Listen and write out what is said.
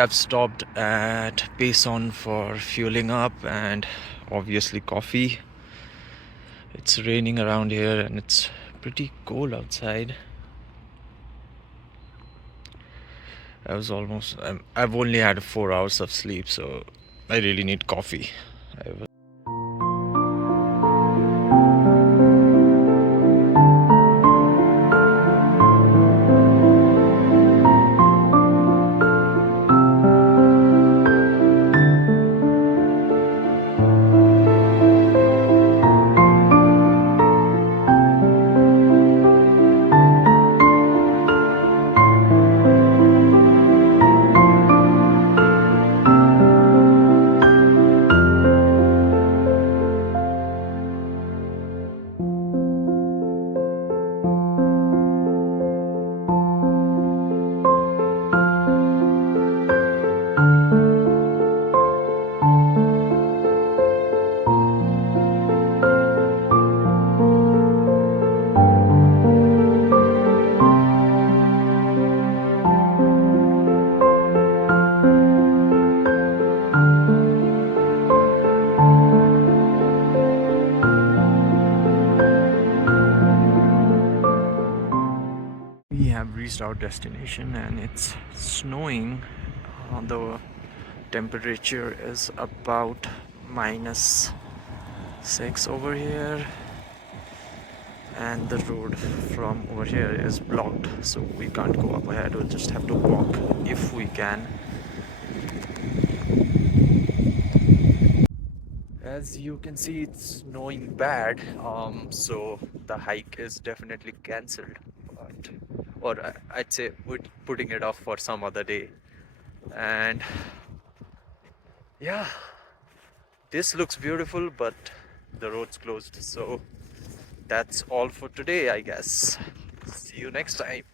have stopped at Payson for fueling up and obviously coffee. It's raining around here and it's pretty cold outside. I've only had 4 hours of sleep, so I really need coffee. We have reached our destination and it's snowing. The temperature is about -6 over here, and the road from over here is blocked, so we can't go up ahead. We'll just have to walk if we can. As you can see, it's snowing bad, so the hike is definitely cancelled, or I'd say we're putting it off for some other day. And yeah, this looks beautiful, but the road's closed, so that's all for today, I guess. See you next time.